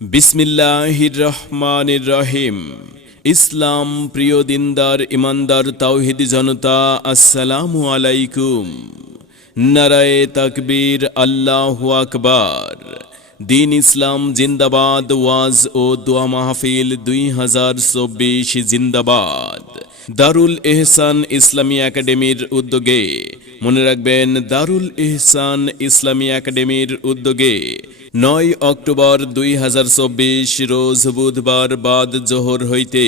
বিসমিল্লাহির রহমানির রহিম। ইসলাম প্রিয় দিনদার ইমানদার তাওহীদি জনতা, আসসালামু আলাইকুম। নারায়ে তাকবীর, আল্লাহু আকবার। দিন ইসলাম জিন্দাবাদ। ওয়াজ ও দোয়া মাহফিল 2024 জিন্দাবাদ। দারুল এহসান ইসলামী একাডেমির উদ্যোগে, মনে রাখবেন, দারুল এহসান ইসলামী একাডেমির উদ্যোগে 9 অক্টোবর 2024 রোজ বুধবার বাদ জোহর হইতে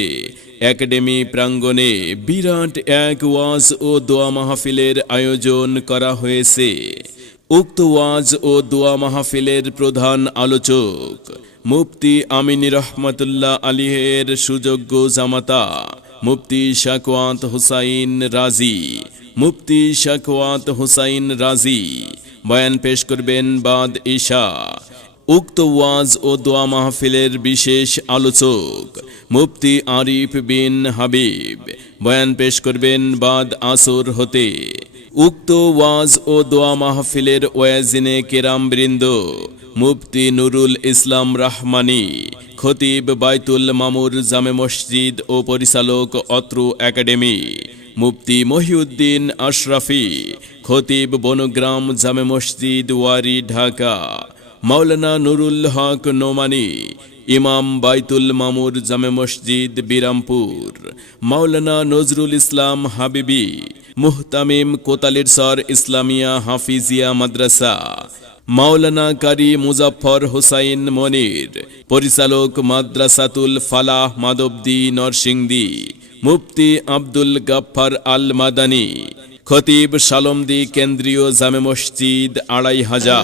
একাডেমি প্রাঙ্গণে বিরাট এক ওয়াজ ও দোয়া মাহফিলের আয়োজন করা হয়েছে। উক্ত ওয়াজ ও দোয়া মাহফিলের প্রধান আলোচক মুফতি আমিন রহমতুল্লাহ আলীহের সুযোগ্য জামাতা মুফতি শাকওয়াত হুসাইন রাজি। মুফতি শাকওয়াত হুসাইন রাজি বয়ান পেশ করবেন বাদ ইশা। উক্ত ওয়াজ ও দোয়া মাহফিলের বিশেষ আলোচক মুফতি আরিফ বিন হাবিব বয়ান পেশ করবেন বাদ আসর হতে। উক্ত ওয়াজ ও দোয়া মাহফিলের ওয়াজিনে কেরাম বৃন্দ মুফতি নুরুল ইসলাম রাহমানি, খতিব বাইতুল মামুর জামে মসজিদ ও পরিচালক অত্র একাডেমি, মুফতি মহিউদ্দিন আশরাফি, খতিব বনগ্রাম জামে মসজিদ ওয়ারি ঢাকা, মাওলানা নুরুল হক নোমানি, ইমাম বাইতুল মামুর জামে মসজিদ বিরামপুর, মাওলানা নজরুল ইসলাম হাবিবি, মুহতামিম কোতালিরসর ইসলামিয়া হাফিজিয়া মাদ্রাসা, মাওলানা কারি মুজাফফর হুসাইন মনির, পরিচালক মাদ্রাসাতুল ফালাহ মাধবদী নরসিংদী, মুফতি আব্দুল গাফফার আল মাদানী, খতিব শালমদী কেন্দ্রীয় জামে মসজিদ 2500।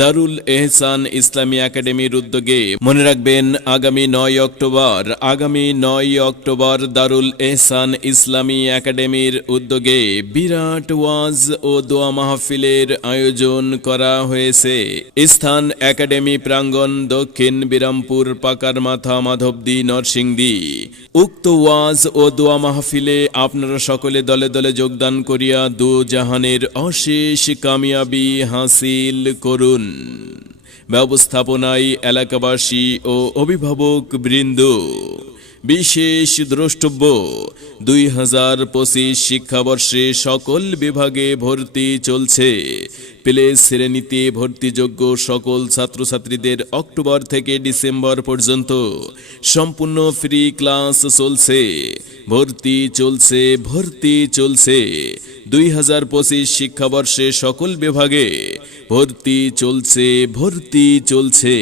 দারুল এহসান ইসলামী একাডেমির উদ্যোগে, মনে রাখবেন, আগামী 9 অক্টোবর দারুল এহসান ইসলামী একাডেমির উদ্যোগে বিরাট ওয়াজ ও দোয়া মাহফিলের আয়োজন করা হয়েছে। স্থান একাডেমি প্রাঙ্গণ, দক্ষিণ বিরামপুর, পাকার মাথা, মাধবদী নরসিংদী। উক্ত ওয়াজ ও দোয়া মাহফিলে আপনারা সকলে দলে দলে যোগদান করিয়া দু জাহানের অশেষ কামিয়াবি হাসিল করুন। ব্যবস্থাপনায় এলাকাবাসী ও অভিভাবক বৃন্দ। বিশেষ দ্রষ্টব্য, 2025 শিক্ষাবর্ষে সকল বিভাগে ভর্তি চলছে। প্লে শ্রেণীতে ভর্তিযোগ্য সকল ছাত্রছাত্রীদের অক্টোবর থেকে ডিসেম্বর পর্যন্ত সম্পূর্ণ ফ্রি ক্লাস চলছে। ভর্তি চলছে 2025 শিক্ষাবর্ষে সকল বিভাগে ভর্তি চলছে।